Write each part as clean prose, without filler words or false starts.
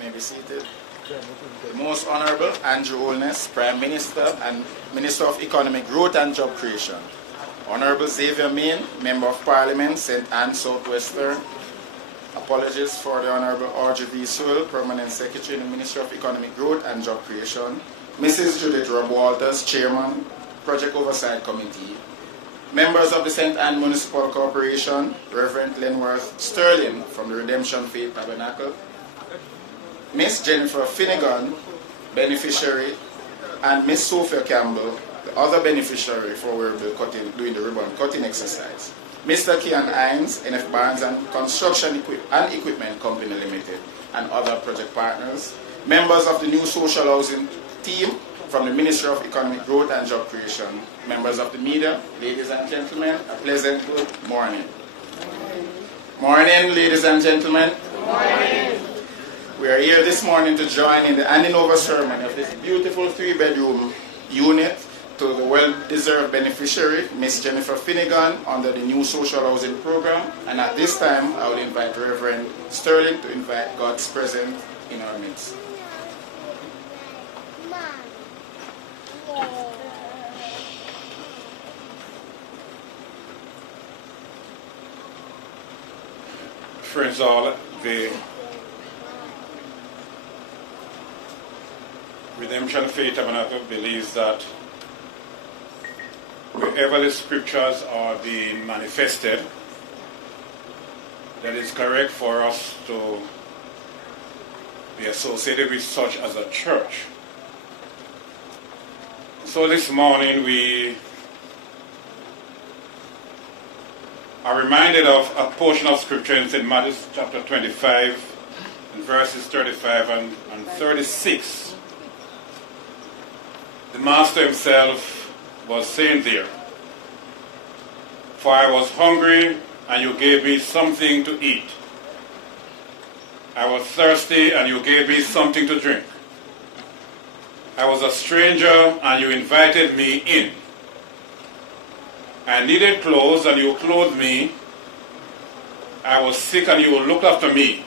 may be seated. The Most Honorable Andrew Holness, Prime Minister and Minister of Economic Growth and Job Creation. Honorable Xavier Main, Member of Parliament, St. Anne Southwestern. Apologies for the Honorable Audrey V. Sewell, Permanent Secretary in the Ministry of Economic Growth and Job Creation. Mrs. Judith Rob Walters, Chairman, Project Oversight Committee. Members of the St. Anne Municipal Corporation, Reverend Lenworth Sterling from the Redemption Faith Tabernacle. Miss Jennifer Finnegan, beneficiary, and Miss Sophia Campbell, the other beneficiary for where we'll be doing the ribbon cutting exercise. Mr. Kian Hines, NF Barnes and Construction and Equipment Company Limited, and other project partners. Members of the new social housing team from the Ministry of Economic Growth and Job Creation. Members of the media, ladies and gentlemen, a pleasant good morning. Morning, ladies and gentlemen. Morning. We are here this morning to join in the handing over ceremony of this beautiful 3-bedroom unit to the well-deserved beneficiary, Miss Jennifer Finnegan, under the new social housing program. And at this time, I will invite Reverend Sterling to invite God's presence in our midst. Friends all, the Redemption Faith Tabernacle believes that wherever the scriptures are being manifested, that it's correct for us to be associated with such as a church. So this morning we are reminded of a portion of scripture in St. Matthew chapter 25, and verses 35 and 36. The Master himself was saying there, "For I was hungry, and you gave me something to eat. I was thirsty, and you gave me something to drink. I was a stranger, and you invited me in. I needed clothes, and you clothed me. I was sick, and you looked after me.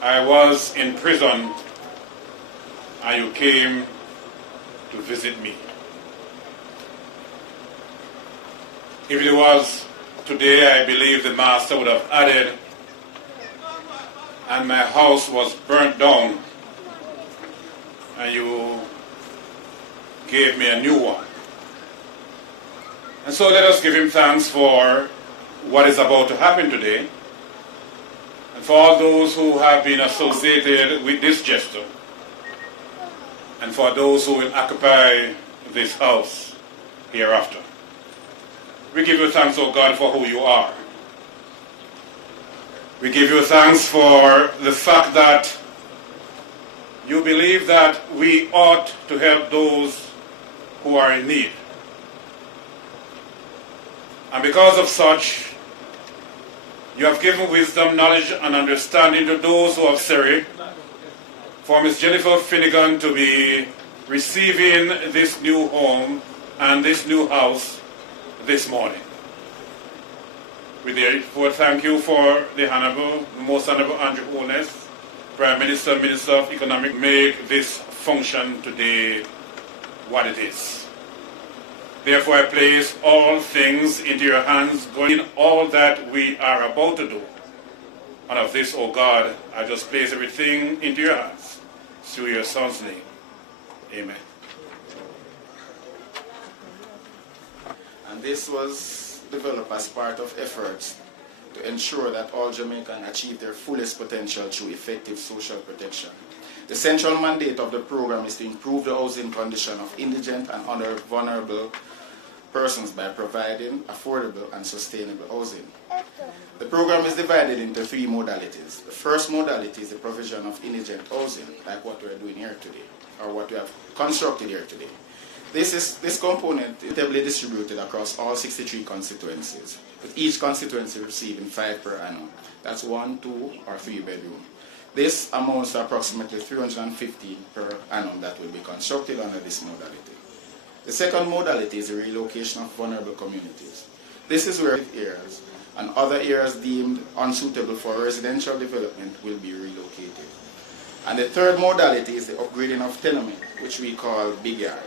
I was in prison, and you came to visit me." If it was today, I believe the Master would have added, "And my house was burnt down, and you gave me a new one." And so let us give him thanks for what is about to happen today, and for all those who have been associated with this gesture, and for those who will occupy this house hereafter. We give you thanks, O God, for who you are. We give you thanks for the fact that you believe that we ought to help those who are in need. And because of such, you have given wisdom, knowledge, and understanding to those who have served, for Miss Jennifer Finnegan to be receiving this new home and this new house this morning. We therefore thank you for the Most Honorable Andrew Holness, Prime Minister, Minister of Economic, make this function today what it is. Therefore I place all things into your hands, going in all that we are about to do. And of this, O God, I just place everything into your hands, through your Son's name. Amen. And this was developed as part of efforts to ensure that all Jamaicans achieve their fullest potential through effective social protection. The central mandate of the program is to improve the housing condition of indigent and other vulnerable persons by providing affordable and sustainable housing. The program is divided into 3 modalities. The first modality is the provision of indigent housing, like what we are doing here today, or what we have constructed here today. This component is evenly distributed across all 63 constituencies, with each constituency receiving 5 per annum. That's 1, 2, or 3 bedroom. This amounts to approximately 350 per annum that will be constructed under this modality. The second modality is the relocation of vulnerable communities. This is where areas and other areas deemed unsuitable for residential development will be relocated. And the third modality is the upgrading of tenement, which we call Big Yard.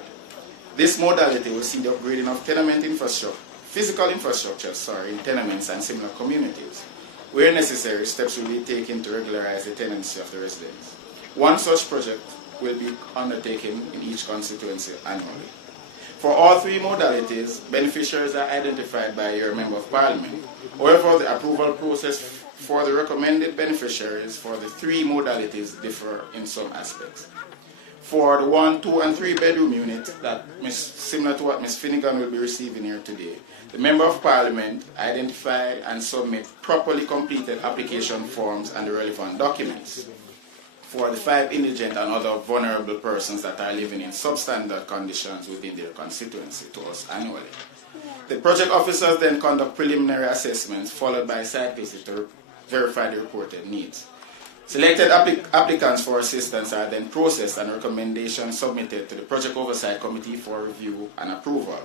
This modality will see the upgrading of tenement infrastructure, physical infrastructure, in tenements and similar communities. Where necessary, steps will be taken to regularize the tenancy of the residents. One such project will be undertaken in each constituency annually. For all three modalities, beneficiaries are identified by your Member of Parliament. However, the approval process for the recommended beneficiaries for the three modalities differ in some aspects. For the 1, 2, and 3 bedroom unit, similar to what Ms. Finnegan will be receiving here today, the Member of Parliament identify and submit properly completed application forms and the relevant documents. For the 5 indigent and other vulnerable persons that are living in substandard conditions within their constituency to us annually. The project officers then conduct preliminary assessments followed by site visits to verify the reported needs. Selected applicants for assistance are then processed and recommendations submitted to the Project Oversight Committee for review and approval.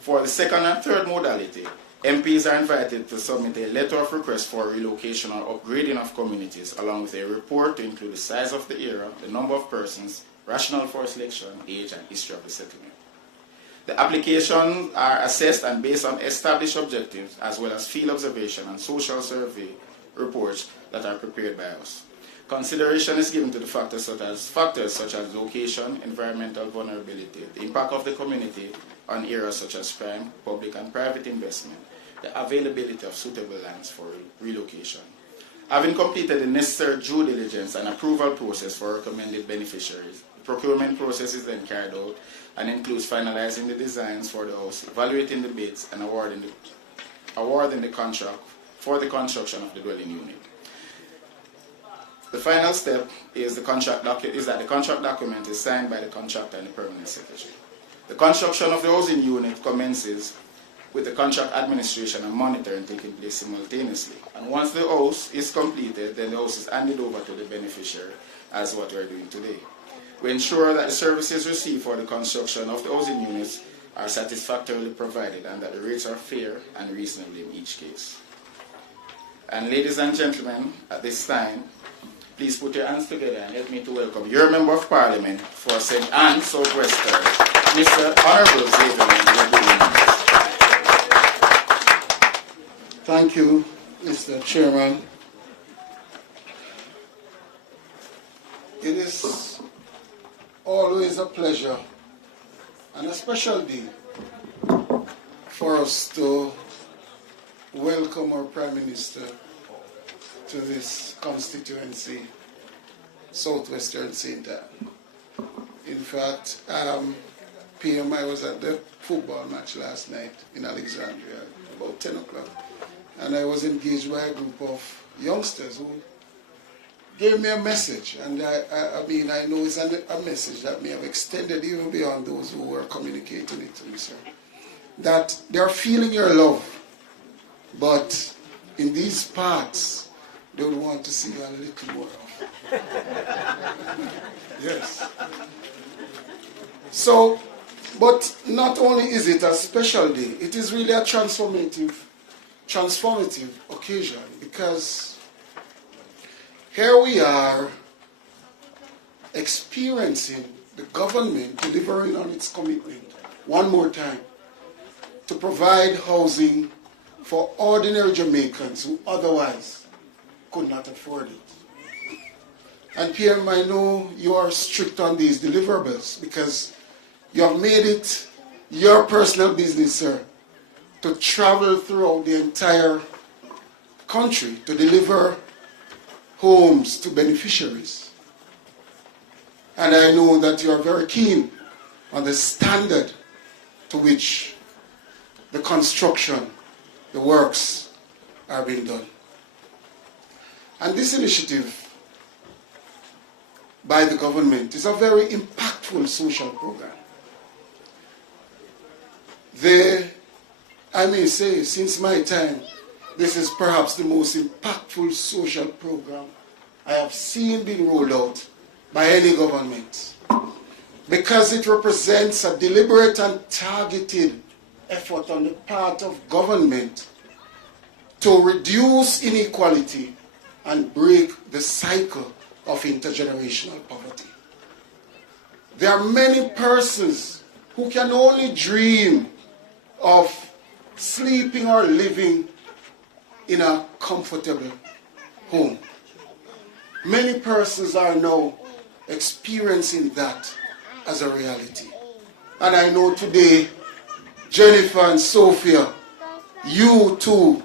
For the second and third modality, MPs are invited to submit a letter of request for relocation or upgrading of communities along with a report to include the size of the area, the number of persons, rationale for selection, age, and history of the settlement. The applications are assessed and based on established objectives as well as field observation and social survey reports that are prepared by us. Consideration is given to the factors such as location, environmental vulnerability, the impact of the community on areas such as crime, public and private investment, the availability of suitable lands for relocation. Having completed the necessary due diligence and approval process for recommended beneficiaries, the procurement process is then carried out and includes finalizing the designs for the house, evaluating the bids, and awarding the contract for the construction of the dwelling unit. The final step is that the contract document is signed by the contractor and the permanent secretary. The construction of the housing unit commences with the contract administration and monitoring taking place simultaneously. And once the house is completed, then the house is handed over to the beneficiary, as what we are doing today. We ensure that the services received for the construction of the housing units are satisfactorily provided and that the rates are fair and reasonable in each case. And ladies and gentlemen, at this time, please put your hands together and help me to welcome your Member of Parliament for St. Anne, Southwestern, Mr. Honorable Xavier. Thank you, Mr. Chairman. It is always a pleasure and a special day for us to welcome our Prime Minister to this constituency, Southwestern St. Anne. In fact, PM, I was at the football match last night in Alexandria, about 10 o'clock, and I was engaged by a group of youngsters who gave me a message, and I mean, I know it's a message that may have extended even beyond those who were communicating it to me, sir, that they're feeling your love, but in these parts, they would want to see a little more of. Yes. So, but not only is it a special day, it is really a transformative occasion, because here we are experiencing the government delivering on its commitment one more time to provide housing for ordinary Jamaicans who otherwise could not afford it. And PM, I know you are strict on these deliverables because you have made it your personal business, sir, to travel throughout the entire country to deliver homes to beneficiaries. And I know that you are very keen on the standard to which the construction, the works are being done. And this initiative by the government is a very impactful social program. I may say, since my time, this is perhaps the most impactful social program I have seen being rolled out by any government, because it represents a deliberate and targeted effort on the part of government to reduce inequality and break the cycle of intergenerational poverty. There are many persons who can only dream of sleeping or living in a comfortable home. Many persons are now experiencing that as a reality. And I know today, Jennifer and Sophia, you too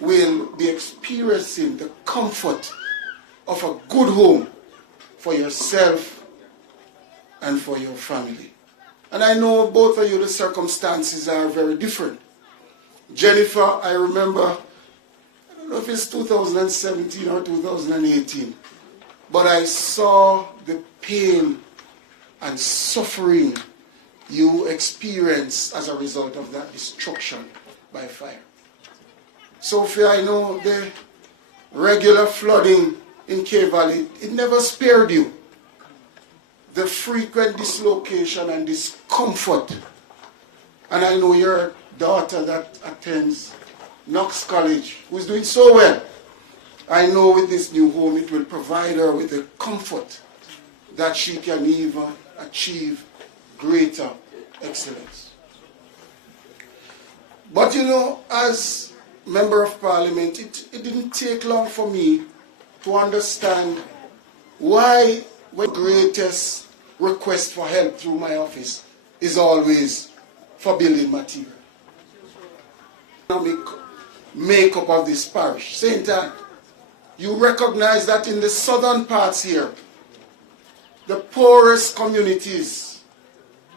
will be experiencing the comfort of a good home for yourself and for your family. And I know both of you, the circumstances are very different. Jennifer, I remember, I don't know if it's 2017 or 2018, but I saw the pain and suffering you experience as a result of that destruction by fire. Sophia, I know the regular flooding in Cave Valley, it never spared you. The frequent dislocation and discomfort. And I know your daughter that attends Knox College, who is doing so well. I know with this new home it will provide her with the comfort that she can even achieve greater excellence. But you know, as Member of Parliament, it didn't take long for me to understand why the greatest request for help through my office is always for building material. Economic makeup of this parish. St. Anne, you recognize that in the southern parts here, the poorest communities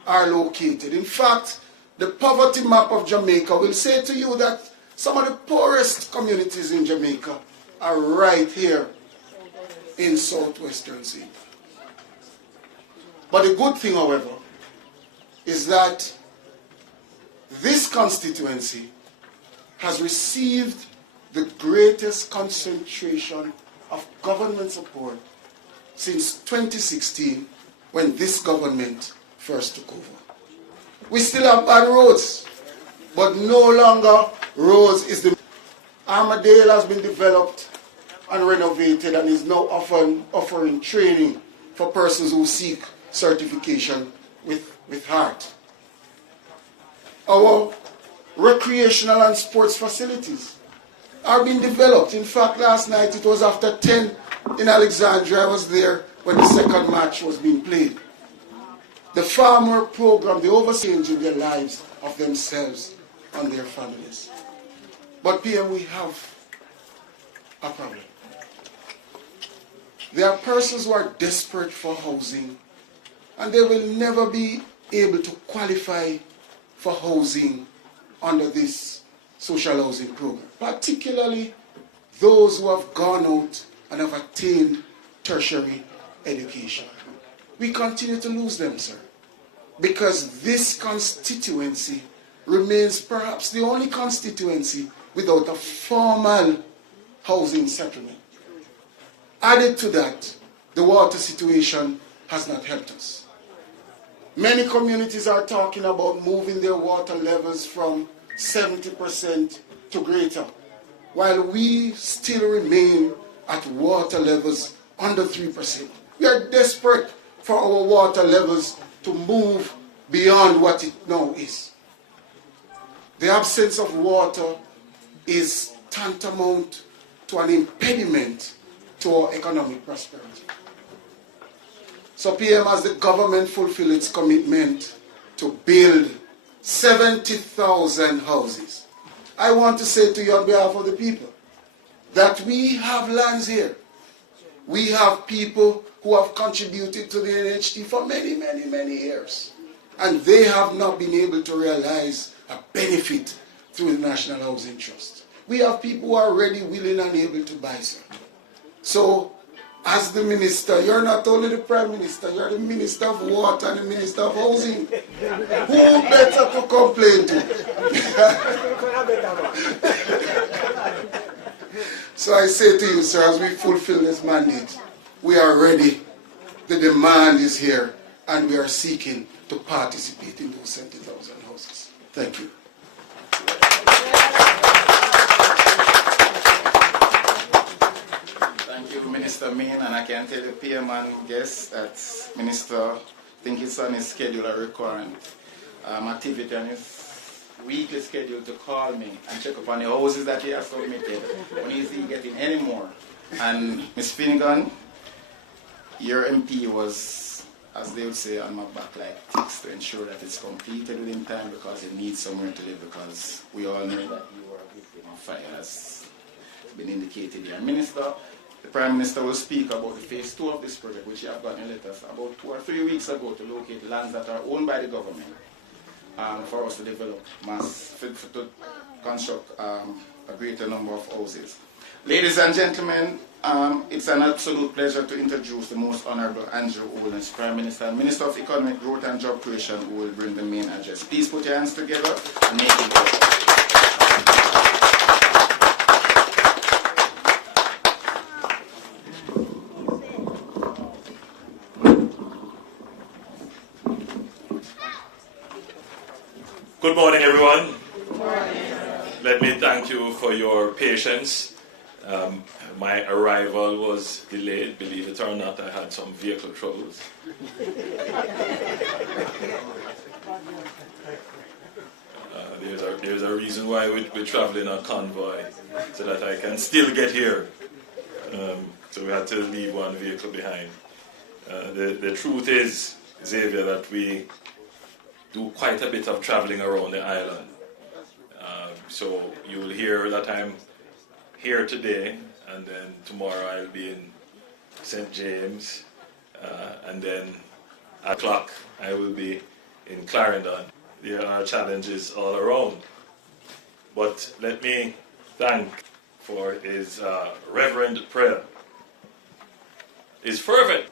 are located. In fact, the poverty map of Jamaica will say to you that some of the poorest communities in Jamaica are right here in southwestern St. Anne. But the good thing, however, is that this constituency has received the greatest concentration of government support since 2016, when this government first took over. We still have bad roads, but no longer roads is the... Armadale has been developed and renovated and is now offering training for persons who seek certification with heart. Our recreational and sports facilities are being developed. In fact, last night it was after 10 in Alexandria. I was there when the second match was being played. The farmer program, the overseeing their lives of themselves and their families. But PM, we have a problem. There are persons who are desperate for housing, and they will never be able to qualify for housing under this social housing program, particularly those who have gone out and have attained tertiary education. We continue to lose them, sir, because this constituency remains perhaps the only constituency without a formal housing settlement. Added to that, the water situation has not helped us. Many communities are talking about moving their water levels from 70% to greater, while we still remain at water levels under 3%. We are desperate for our water levels to move beyond what it now is. The absence of water is tantamount to an impediment to our economic prosperity. So PM, as the government fulfill its commitment to build 70,000 houses, I want to say to you on behalf of the people that we have lands here. We have people who have contributed to the NHT for many, many, many years. And they have not been able to realize a benefit through the National Housing Trust. We have people who are ready, willing, and able to buy, sir. So, as the minister, you're not only the Prime Minister, you're the Minister of Water and the Minister of Housing. Who better to complain to? So I say to you, sir, as we fulfill this mandate, we are ready. The demand is here, and we are seeking to participate in those 70,000 houses. Thank you. Thank you, Minister. Minister Main, and I can tell the PM and guests that Minister, I think it's on his schedule a recurrent activity on his weekly schedule to call me and check up on the houses that he has submitted. When is he getting any more? And Ms. Finnegan, your MP was, as they would say, on my back like ticks to ensure that it's completed within time because it needs somewhere to live, because we all know that you are a victim of fire, as been indicated here. Minister, the Prime Minister will speak about the phase 2 of this project, which you have gotten letters about 2 or 3 weeks ago to locate lands that are owned by the government for us to develop to construct a greater number of houses. Ladies and gentlemen, it's an absolute pleasure to introduce the Most Honorable Andrew Holness, Prime Minister and Minister of Economic Growth and Job Creation, who will bring the main address. Please put your hands together and make it work. Good morning, everyone. Good morning. Let me thank you for your patience. My arrival was delayed, believe it or not. I had some vehicle troubles. There's a reason why we're traveling a convoy, so that I can still get here. So we had to leave one vehicle behind. The truth is, Xavier, that we do quite a bit of traveling around the island. So you will hear that I'm here today, and then tomorrow I'll be in St. James, and then at o'clock I will be in Clarendon. There are challenges all around. But let me thank for his reverent prayer. His fervent.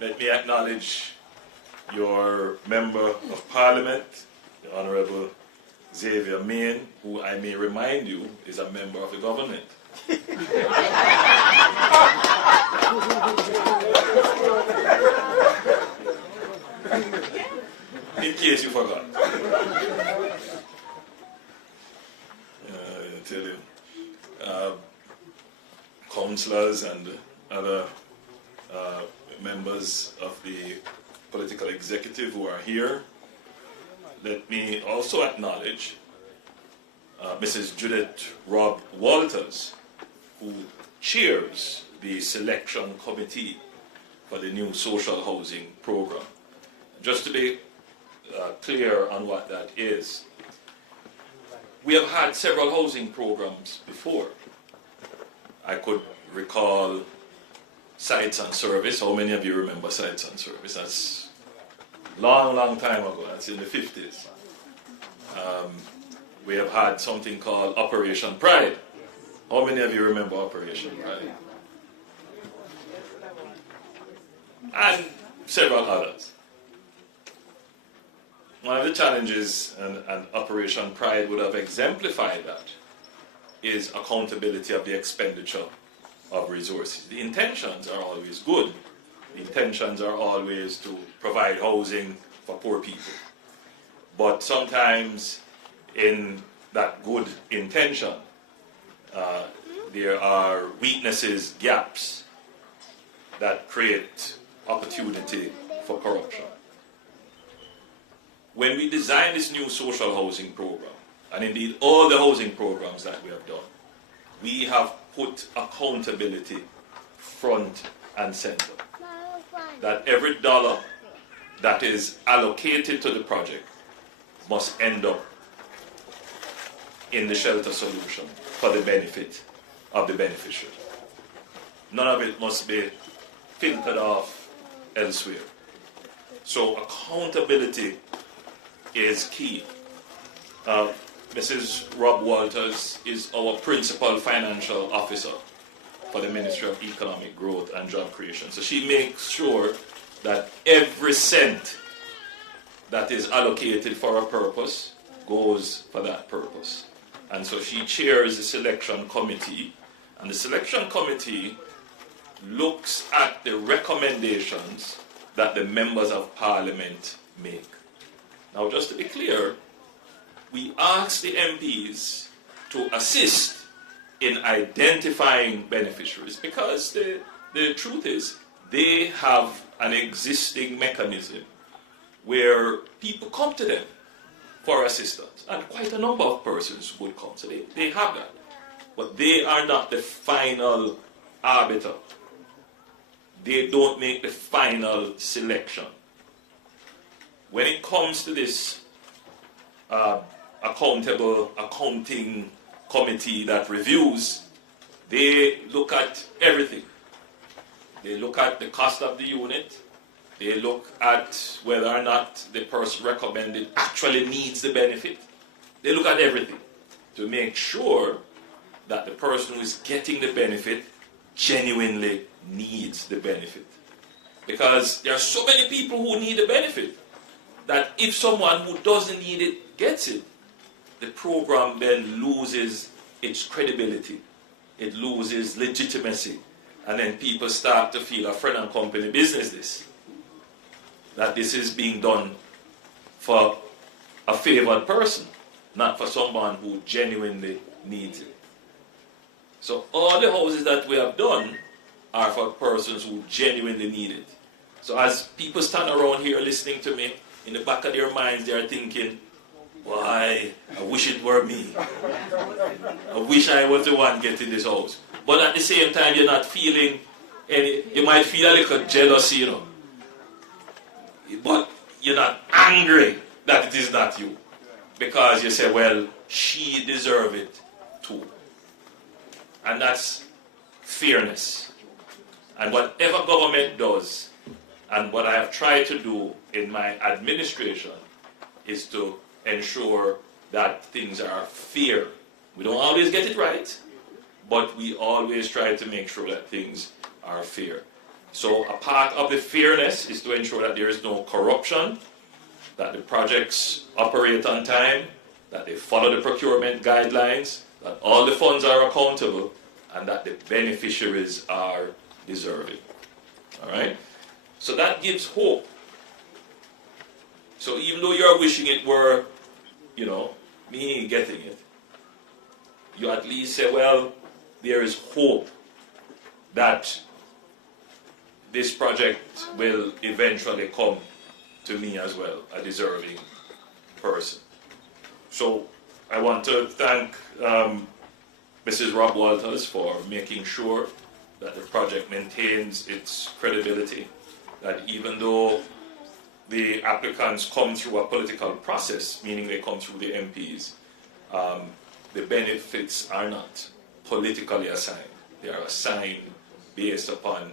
Let me acknowledge your Member of Parliament, the Honourable Xavier Main, who I may remind you is a member of the government. In case you forgot. I tell you, councillors and other members of the political executive who are here. Let me also acknowledge Mrs. Judith Rob Walters, who chairs the selection committee for the new social housing program. Just to be clear on what that is, we have had several housing programs before. I could recall Sites and Service. How many of you remember Sites and Service? That's long time ago. That's in the 50s. We have had something called Operation Pride. How many of you remember Operation Pride? And several others. One of the challenges, and Operation Pride would have exemplified that, is accountability of the expenditure of resources. The intentions are always good. The intentions are always to provide housing for poor people. But sometimes in that good intention, there are weaknesses, gaps that create opportunity for corruption. When we designed this new social housing program, and indeed all the housing programs that we have done, we have put accountability front and center. That every dollar that is allocated to the project must end up in the shelter solution for the benefit of the beneficiary. None of it must be filtered off elsewhere. So accountability is key. Mrs. Rob Walters is our principal financial officer for the Ministry of Economic Growth and Job Creation. So she makes sure that every cent that is allocated for a purpose goes for that purpose. And so she chairs the selection committee, and the selection committee looks at the recommendations that the members of Parliament make. Now, just to be clear, we ask the MPs to assist in identifying beneficiaries because the the truth is, they have an existing mechanism where people come to them for assistance. And quite a number of persons would come. So they have that. But they are not the final arbiter. They don't make the final selection. When it comes to this accounting committee that reviews, they look at everything. They look at the cost of the unit. They look at whether or not the person recommended actually needs the benefit. They look at everything to make sure that the person who is getting the benefit genuinely needs the benefit. Because there are so many people who need the benefit that if someone who doesn't need it gets it, the program then loses its credibility. It loses legitimacy. And then people start to feel a friend and company business this. That this is being done for a favored person, not for someone who genuinely needs it. So all the houses that we have done are for persons who genuinely need it. So as people stand around here listening to me, in the back of their minds they are thinking, why, I wish it were me. I wish I was the one getting this house. But at the same time, you're not feeling any, you might feel a little jealousy, you know. But you're not angry that it is not you. Because you say, well, she deserves it too. And that's fairness. And whatever government does, and what I have tried to do in my administration, is to ensure that things are fair. We don't always get it right, but we always try to make sure that things are fair. So a part of the fairness is to ensure that there is no corruption, that the projects operate on time, that they follow the procurement guidelines, that all the funds are accountable, and that the beneficiaries are deserving. All right? So that gives hope. So even though you're wishing it were, you know, me getting it, you at least say, well, there is hope that this project will eventually come to me as well, a deserving person. So I want to thank Mrs. Rob Walters for making sure that the project maintains its credibility, that even though the applicants come through a political process, meaning they come through the MPs, the benefits are not politically assigned. They are assigned based upon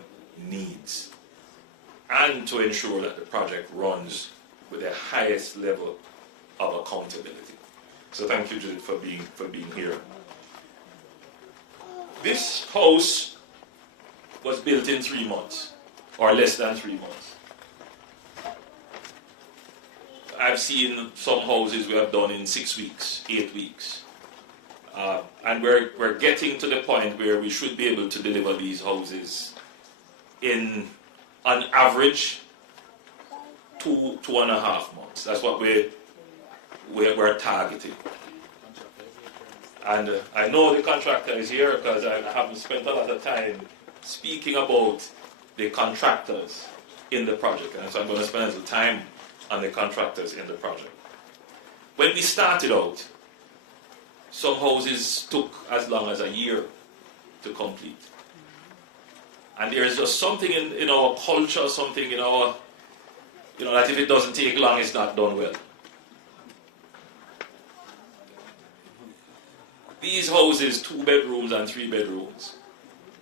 needs, and to ensure that the project runs with the highest level of accountability. So thank you, Judith, for being here. This house was built in 3 months, or less than 3 months. I've seen some houses we have done in 6 weeks, 8 weeks. And we're getting to the point where we should be able to deliver these houses in, on average, 2.5 months. That's what we're targeting. And I know the contractor is here because I haven't spent a lot of time speaking about the contractors in the project. And so I'm going to spend a little time on the contractors in the project. When we started out, some houses took as long as a year to complete. And there is just something in our culture, something in our, that if it doesn't take long, it's not done well. These houses, 2 bedrooms and 3 bedrooms,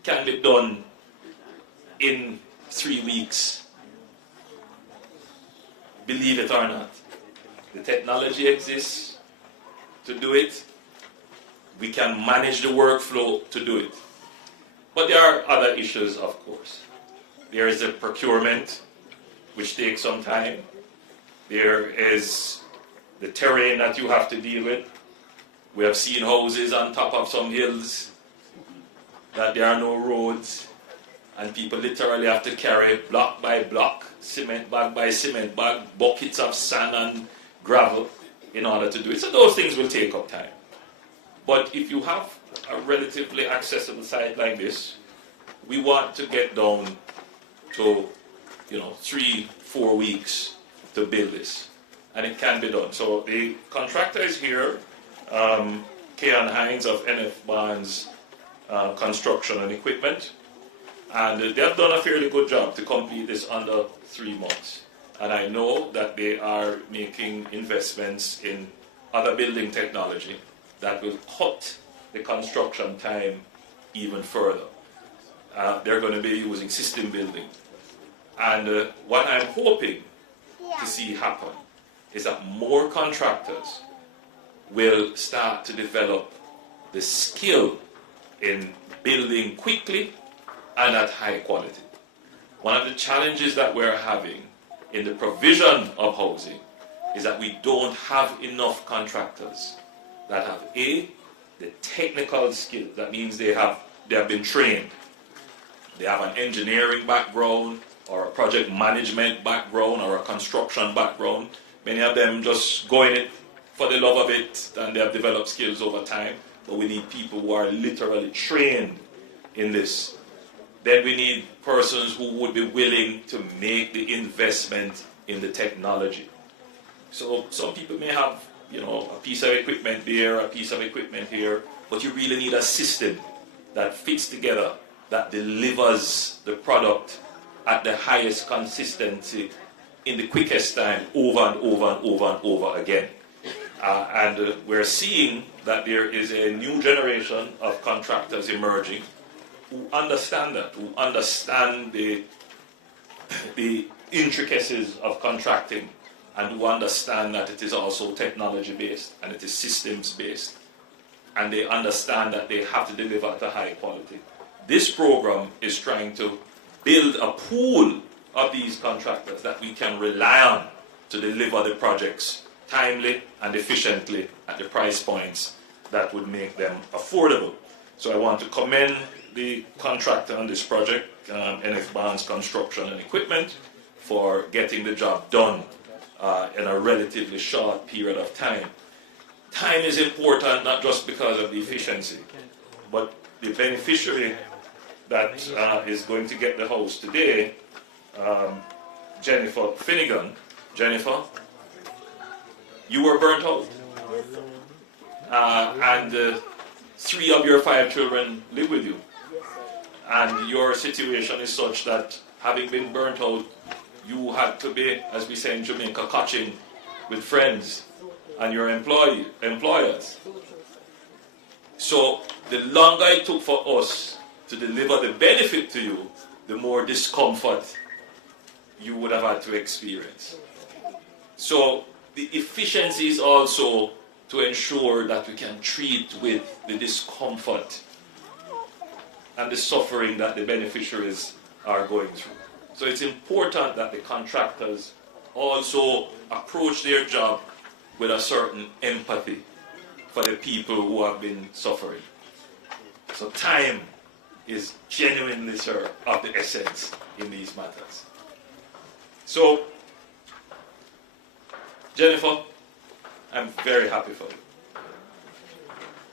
can be done in 3 weeks. Believe it or not. The technology exists to do it. We can manage the workflow to do it. But there are other issues, of course. There is the procurement, which takes some time. There is the terrain that you have to deal with. We have seen houses on top of some hills that there are no roads, and people literally have to carry block by block, cement bag by cement bag, buckets of sand and gravel in order to do it. So those things will take up time. But if you have a relatively accessible site like this, we want to get down to, 3-4 weeks to build this. And it can be done. So the contractor is here, Kean Hines of NF Barnes Construction and Equipment. And they have done a fairly good job to complete this under 3 months. And I know that they are making investments in other building technology that will cut the construction time even further. They're going to be using system building. And what I'm hoping to see happen is that more contractors will start to develop the skill in building quickly and at high quality. One of the challenges that we're having in the provision of housing is that we don't have enough contractors that have the technical skill. That means they have been trained. They have an engineering background or a project management background or a construction background. Many of them just go in it for the love of it, and they have developed skills over time. But we need people who are literally trained in this. Then we need persons who would be willing to make the investment in the technology. So some people may have, a piece of equipment there, a piece of equipment here, but you really need a system that fits together, that delivers the product at the highest consistency in the quickest time over and over and over and over again. And we're seeing that there is a new generation of contractors emerging who understand that, who understand the intricacies of contracting, and who understand that it is also technology-based and it is systems-based. And they understand that they have to deliver at a high quality. This program is trying to build a pool of these contractors that we can rely on to deliver the projects timely and efficiently at the price points that would make them affordable. So I want to commend the contractor on this project, NF Barnes Construction and Equipment, for getting the job done in a relatively short period of time. Time is important not just because of the efficiency, but the beneficiary that is going to get the house today, Jennifer Finnegan. Jennifer, you were burnt out, and 3 of your 5 children live with you, and your situation is such that, having been burnt out, you had to be, as we say in Jamaica, catching with friends and your employers. So the longer it took for us to deliver the benefit to you, the more discomfort you would have had to experience. So the efficiency is also to ensure that we can treat with the discomfort and the suffering that the beneficiaries are going through. So it's important that the contractors also approach their job with a certain empathy for the people who have been suffering. So time is genuinely, sir, of the essence in these matters. So, Jennifer, I'm very happy for you.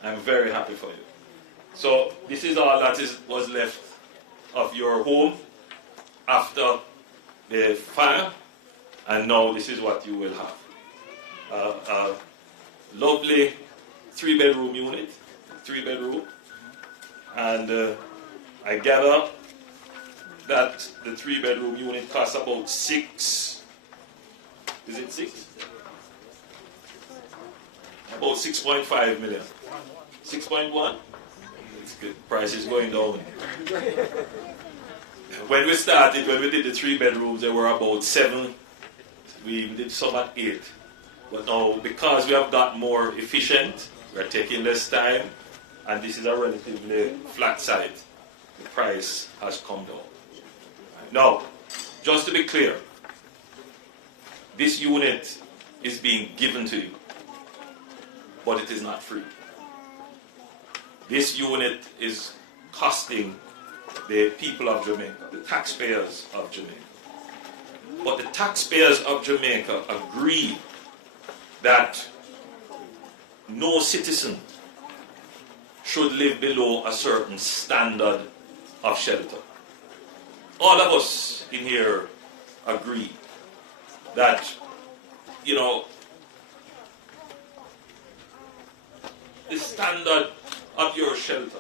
I'm very happy for you. So this is all that was left of your home after the fire, and now this is what you will have. A lovely 3-bedroom unit, 3-bedroom, and I gather that the 3-bedroom unit costs about 6, is it 6? About 6.5 million. 6.1? It's good. Price is going down. When we started, when we did the 3-bedrooms, there were about 7. We did some at 8. But now, because we have got more efficient, we're taking less time, and this is a relatively flat site, the price has come down. Now, just to be clear, this unit is being given to you, but it is not free. This unit is costing the people of Jamaica, the taxpayers of Jamaica. But the taxpayers of Jamaica agree that no citizen should live below a certain standard of shelter. All of us in here agree that, you know, the standard of your shelter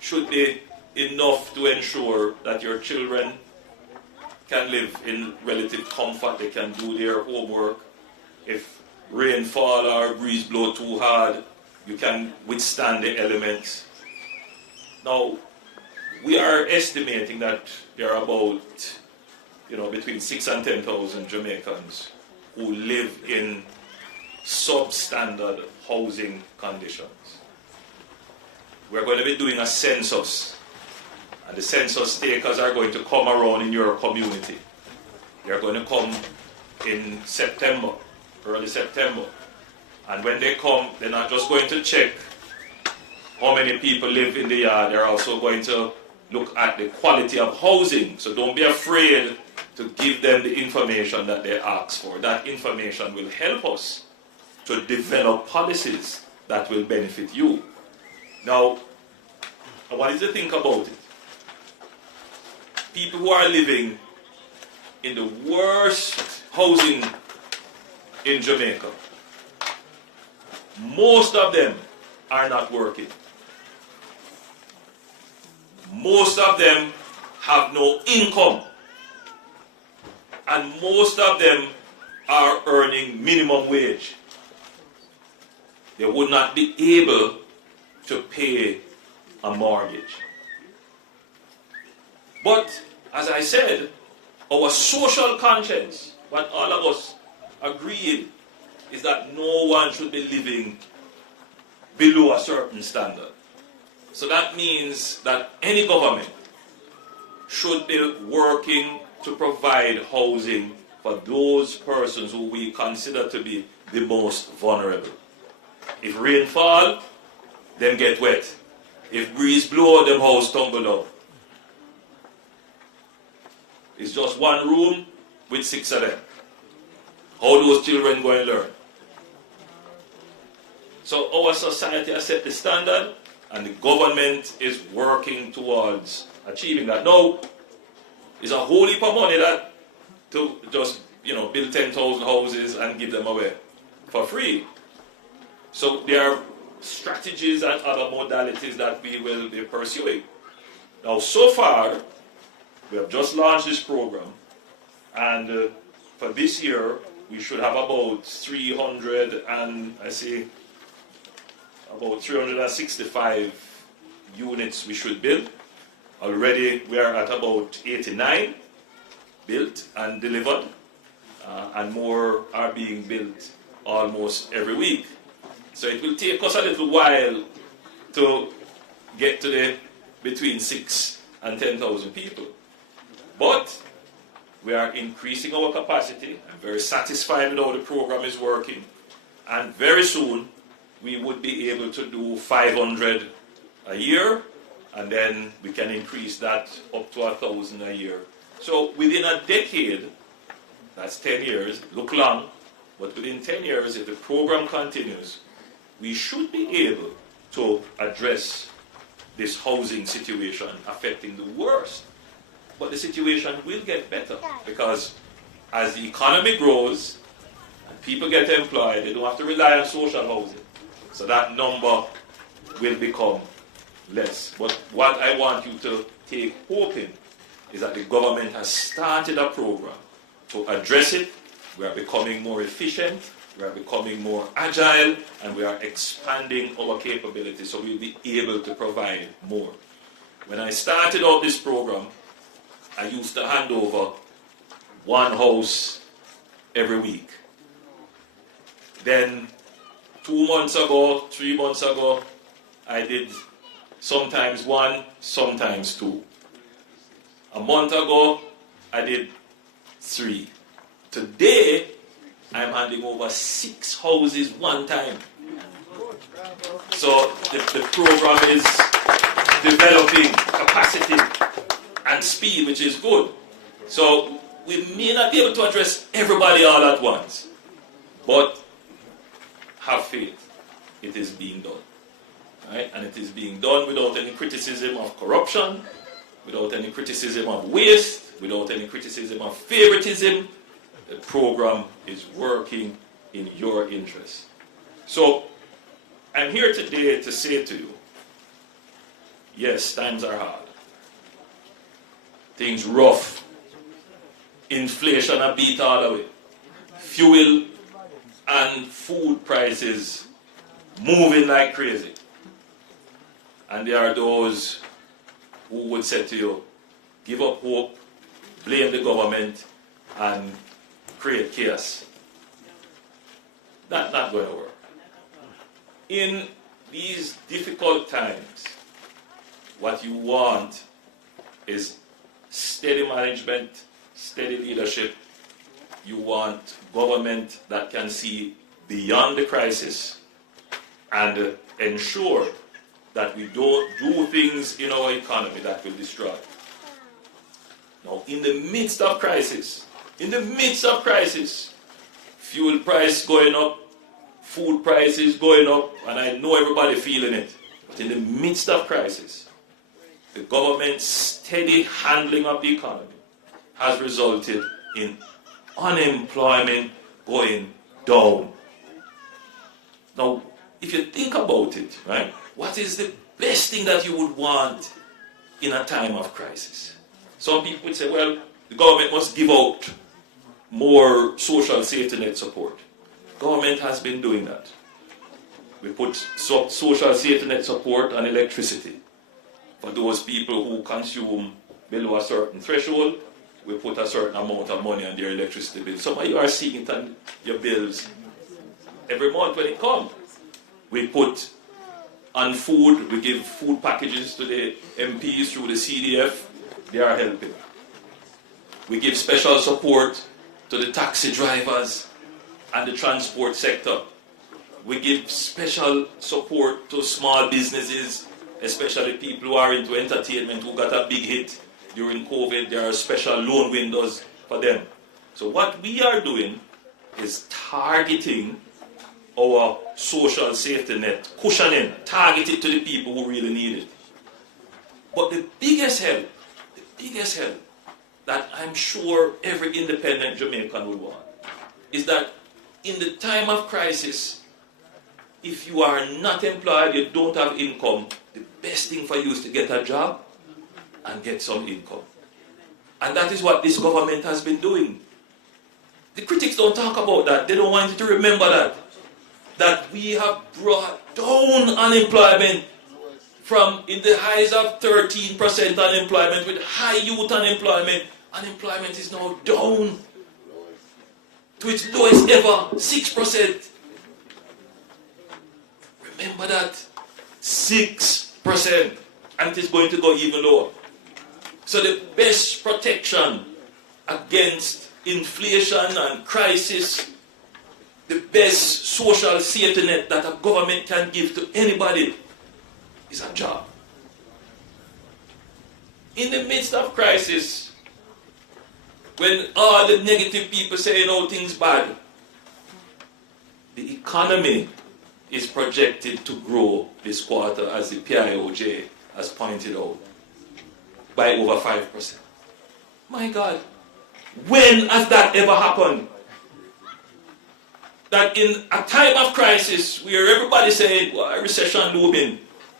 should be enough to ensure that your children can live in relative comfort, they can do their homework. If rainfall or breeze blow too hard, you can withstand the elements. Now, we are estimating that there are about, you know, between 6,000 and 10,000 Jamaicans who live in substandard housing conditions. We're going to be doing a census, and the census takers are going to come around in your community. They're going to come in September, early September. And when they come, they're not just going to check how many people live in the yard, they're also going to look at the quality of housing. So don't be afraid to give them the information that they ask for. That information will help us to develop policies that will benefit you. Now, what is the thing about it? People who are living in the worst housing in Jamaica, most of them are not working. Most of them have no income. And most of them are earning minimum wage. They would not be able to pay a mortgage. But, as I said, our social conscience, what all of us agree is that no one should be living below a certain standard. So that means that any government should be working to provide housing for those persons who we consider to be the most vulnerable. If rain fall, them get wet. If breeze blow, them house tumble down. It's just one room with 6 of them. How those children go and learn? So our society has set the standard, and the government is working towards achieving that. Now, it's a whole heap of money that to just, you know, build 10,000 houses and give them away for free. So there are strategies and other modalities that we will be pursuing. Now, so far, we have just launched this program, and for this year, we should have about 365 units we should build. Already we are at about 89 built and delivered, and more are being built almost every week. So it will take us a little while to get to the between 6,000 and 10,000 people. But we are increasing our capacity. I'm very satisfied with how the program is working. And very soon, we would be able to do 500 a year, and then we can increase that up to 1,000 a year. So within a decade, that's 10 years, look long, but within 10 years, if the program continues, we should be able to address this housing situation affecting the worst. But the situation will get better, because as the economy grows and people get employed, they don't have to rely on social housing. So that number will become less. But what I want you to take hope in is that the government has started a program to address it. We are becoming more efficient, we are becoming more agile, and we are expanding our capabilities so we'll be able to provide more. When I started out this program, I used to hand over one house every week. Then 2 months ago, 3 months ago, I did sometimes 1, sometimes 2. A month ago, I did 3. Today, I'm handing over 6 houses one time. So the program is developing capacity and speed, which is good. So we may not be able to address everybody all at once, but have faith, it is being done. right? And it is being done without any criticism of corruption, without any criticism of waste, without any criticism of favoritism. The program is working in your interest. So, I'm here today to say to you, yes, times are hard. Things rough. Inflation a beat all the way. Fuel and food prices moving like crazy. And there are those who would say to you, give up hope, blame the government, and create chaos. That's not going to work. In these difficult times, what you want is steady management, steady leadership. You want government that can see beyond the crisis and ensure that we don't do things in our economy that will destroy. Now, in the midst of crisis, fuel price going up, food prices going up, and I know everybody feeling it. But in the midst of crisis, the government's steady handling of the economy has resulted in unemployment going down. Now, if you think about it, right, what is the best thing that you would want in a time of crisis? Some people would say, well, the government must give out more social safety net support. Government has been doing that. We put social safety net support on electricity. For those people who consume below a certain threshold, we put a certain amount of money on their electricity bill. Some of you are seeing it on your bills every month when it comes. We put on food, we give food packages to the MPs through the CDF. They are helping. We give special support to the taxi drivers and the transport sector. We give special support to small businesses, especially people who are into entertainment who got a big hit during COVID. There are special loan windows for them. So what we are doing is targeting our social safety net, cushioning, targeted to the people who really need it. But the biggest help that I'm sure every independent Jamaican would want is that in the time of crisis, if you are not employed, you don't have income, the best thing for you is to get a job and get some income. And that is what this government has been doing. The critics don't talk about that. They don't want you to remember that we have brought down unemployment from in the highs of 13% unemployment with high youth unemployment. Unemployment is now down to its lowest ever, 6%. Remember that, 6%, and it is going to go even lower. So the best protection against inflation and crisis, the best social safety net that a government can give to anybody is a job. In the midst of crisis, when all the negative people say, things bad, the economy is projected to grow this quarter, as the PIOJ has pointed out, by over 5%. My God, when has that ever happened? That in a time of crisis where everybody saying, well, recession looming,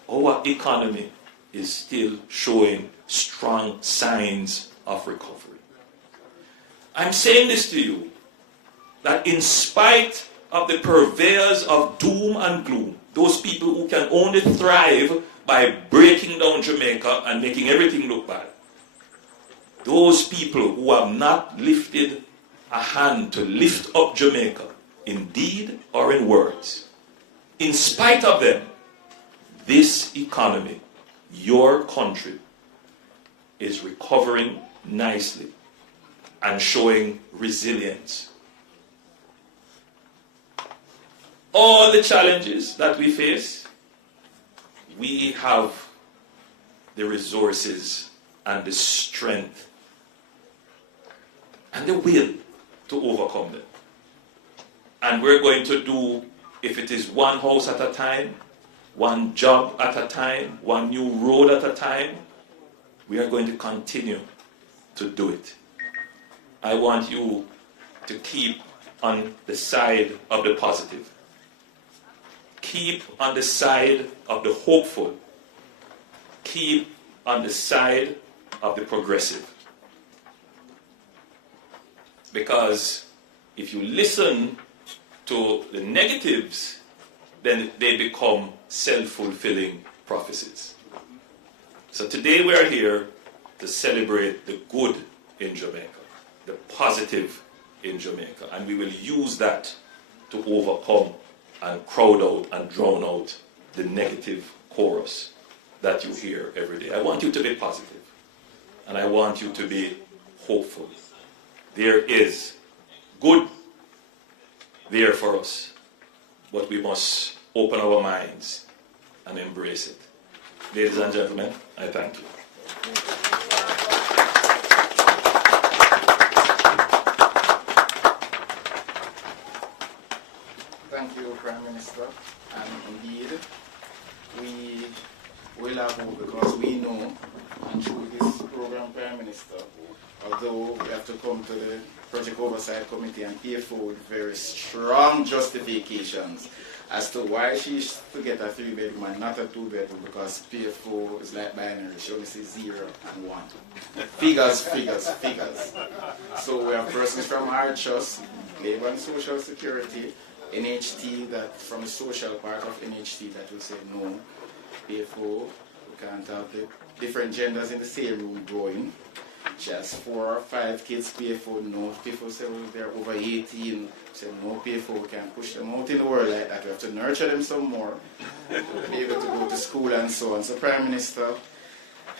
our economy is still showing strong signs of recovery. I'm saying this to you, that in spite of the purveyors of doom and gloom, those people who can only thrive by breaking down Jamaica and making everything look bad, those people who have not lifted a hand to lift up Jamaica, in deed or in words, in spite of them, this economy, your country, is recovering nicely and showing resilience. All the challenges that we face, we have the resources and the strength and the will to overcome them. And we're going to do, if it is one house at a time, one job at a time, one new road at a time. We are going to continue to do it. I want you to keep on the side of the positive. Keep on the side of the hopeful. Keep on the side of the progressive. Because if you listen to the negatives, then they become self-fulfilling prophecies. So today we are here to celebrate the good in Jamaica, the positive in Jamaica, and we will use that to overcome and crowd out and drown out the negative chorus that you hear every day. I want you to be positive, and I want you to be hopeful. There is good there for us, but we must open our minds and embrace it. Ladies and gentlemen, I thank you. Thank you, Prime Minister. And indeed, we will have hope because we know, and through this program, Prime Minister, although we have to come to the Project Oversight Committee and PFO with very strong justifications as to why she should get a 3-bedroom and not a 2-bedroom, because PFO is like binary. She only sees 0 and 1. Figures, figures, figures. So we have persons from our trust, Labour and Social Security, NHT, that from the social part of NHT that will say no, PFO, we can't have the different genders in the same room growing. She has 4 or 5 kids, PFO, no. PFO say, well, they're over 18. Say, no, PFO, we can't push them out in the world like that. We have to nurture them some more, to be able to go to school and so on. So, Prime Minister,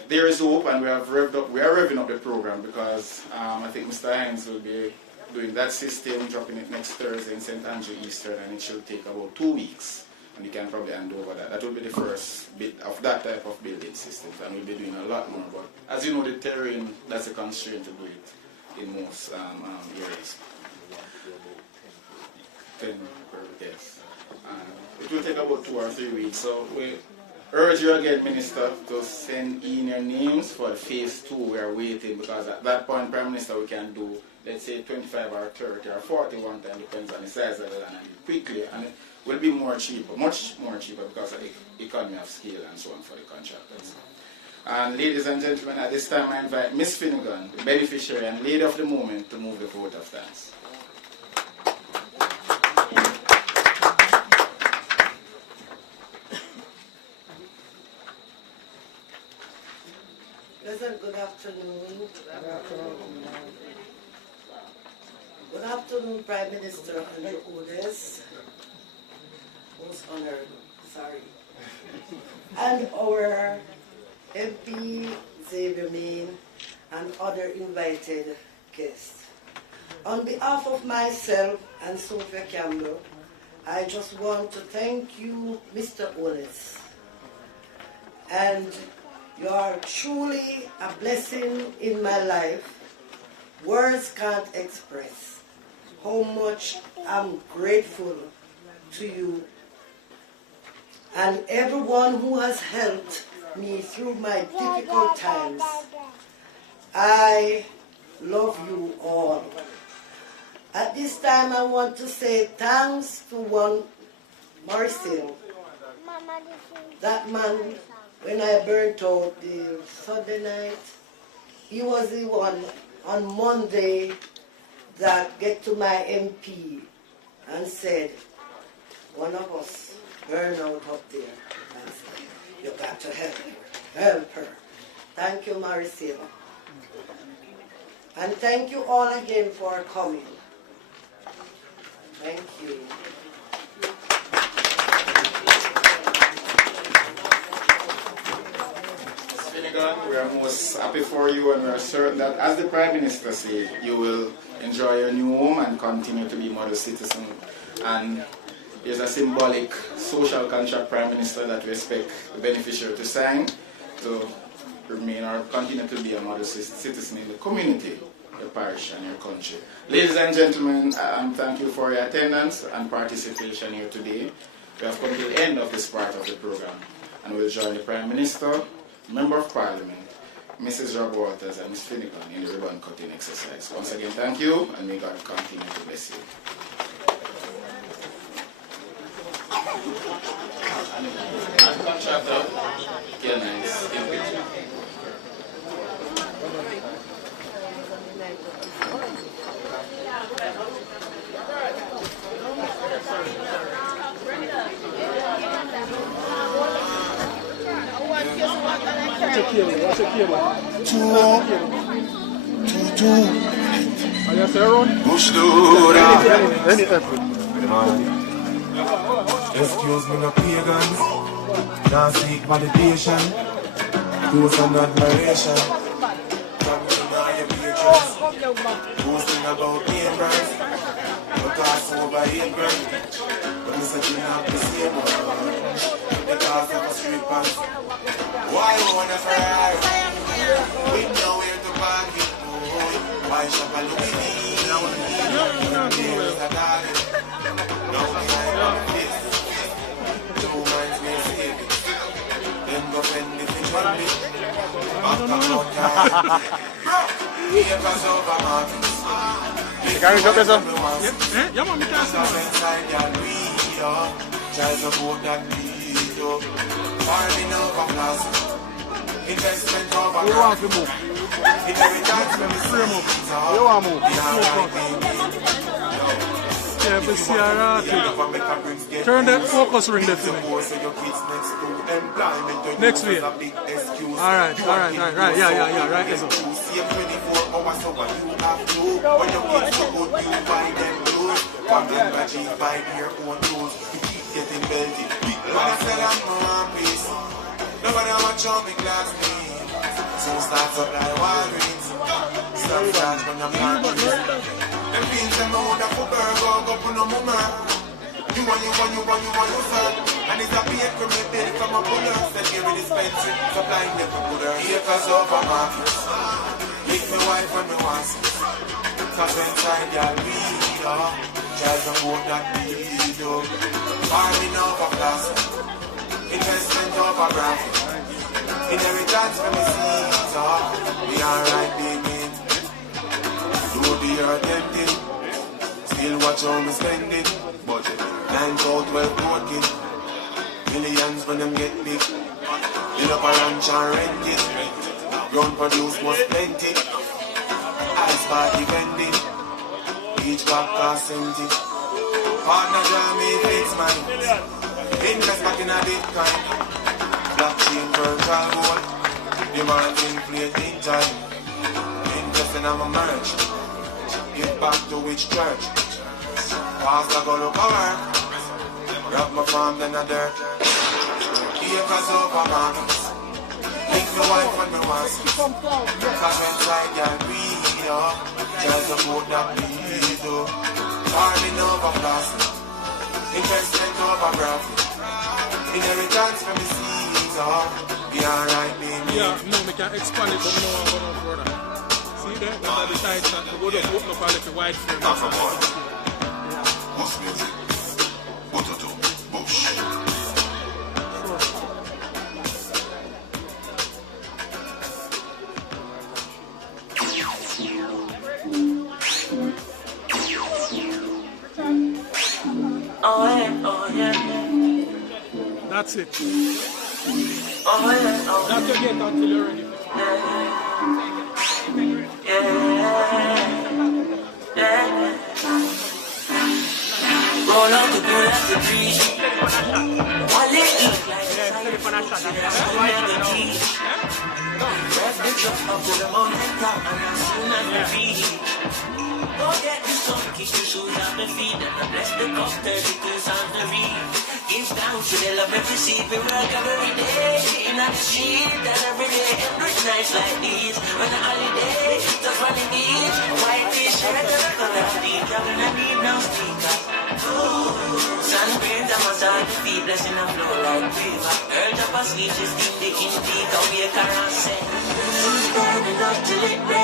there is hope, and we are revving up the program because I think Mr. Hines will be doing that system, dropping it next Thursday in St. Andrew Eastern, and it should take about 2 weeks. And you can probably hand over that. That will be the first bit of that type of building systems, and we'll be doing a lot more. But as you know, the terrain, that's a constraint to do it in most areas. 10 per yes. It will take about 2 or 3 weeks. So we urge you again, Minister, to send in your names for the phase 2. We are waiting because at that point, Prime Minister, we can do, let's say, 25 or 30 or 40 one time, depends on the size of the land, and quickly. And it will be more cheaper, much more cheaper because of the economy of scale and so on for the contractors. And ladies and gentlemen, at this time I invite Ms. Finnegan, the beneficiary and lady of the moment, to move the vote of thanks. Pleasant good afternoon. Good afternoon, Prime Minister Andrew Odes, most honored, sorry, and our MP Xavier Main and other invited guests. On behalf of myself and Sophia Campbell, I just want to thank you, Mr. Odes, and you are truly a blessing in my life. Words can't express how much I'm grateful to you and everyone who has helped me through my difficult times. I love you all. At this time, I want to say thanks to one Marcel. That man, when I burnt out the Sunday night, he was the one on Monday that get to my MP and said, one of us burned out up there. And said, you got to help her. Thank you, Maricela. And thank you all again for coming. Thank you. We are most happy for you, and we are certain that, as the Prime Minister said, you will enjoy your new home and continue to be model citizen. And there's a symbolic social contract, Prime Minister, that we expect the beneficiary to sign to remain or continue to be a model citizen in the community, your parish, and your country. Ladies and gentlemen, thank you for your attendance and participation here today. We have come to the end of this part of the program, and we'll join the Prime Minister, Member of Parliament, Mrs. Rob Walters, and Ms. Finnegan in the ribbon cutting exercise. Once again, thank you, and may God continue to bless you. Contractor, get nice. What's a cable? 2 Are you say run? Push the Any effort. Excuse me, no pagans. Now seek validation. Those are not admiration. Come to my patrons. Boasting about Abrams. Because over Abrams. But it's a thing of the same one. Because of a street pass. Why own a Ferrari? We know where to park it. Why shop a Louis V? There is a darling. No behind on the face. 2 minds may save it. Then go fend if you want it. Back up on time. Papers over markets. Carry it up, sir. Yeah, man, me can't see it. Inside your video. Try to vote that video. Farming over plastic. Investment over You want to move? inheritance from the Frame up. same. You want to move? Yeah, Yeah, but see her turn that focus ring there for me. Next way. Alright, yeah, right, yes, sir. Nobody watch on me glass me. Soon starts up like Walgreens. Some guys when I'm not them beans them out of a burger, go put on my man. You want, sir. And it's a bait from me, bill from a puller. Said here it is expensive, supplying them for good. Acres over markets. Lick me wife when me want some. Cause inside y'all video. Try to vote that video. Farming over plastic. Investment over graphic. Inheritance from the seeds. We are right, baby. Do the earth empty. Still watch how me spend it. Budget 9 to 12 working. Millions when them get big. Build up a ranch and rent it. Ground produce most plenty. Ice party vending. Each cup cost empty. Partner jam me fix mine. Invest back in a Bitcoin. Blockchain virtual gold. Demand inflating time. Investing on my merch. Give back to which church? Pastor go look for work. Grab my farm then a dirt. Acres over markets. Link my wife when me want some. Cause inside your video. Try to vote that video. Farming over plastic. Investment over graphic. Inheritance from the seeds. Be alright, baby. Yeah, no, we can expand it, but we don't want to go no further. See there? When I decide to go just open up a little wide frame. Not from one. Bush music. Potato. Bush. Oh yeah. That's it. Oh yeah. Not to get until you're ready. Roll out the good at the tree. One leg look like Rest the truck up to the mountain top and I'm soon at the feet. Go get the sun, kick the shoes off the feet and I bless the cup 32 songs to read. Give thanks to the love we receive, we work every day. In the street and every day, every nights like these. When the holiday, just on the beach. White t-shirt and a color of the traveling I need no speakers. Sunburns, I'm a salt to feet, blessing a flow like river. Earth up a sleep, she's deep, the king peak, awake her and say, who's burning up till it rains?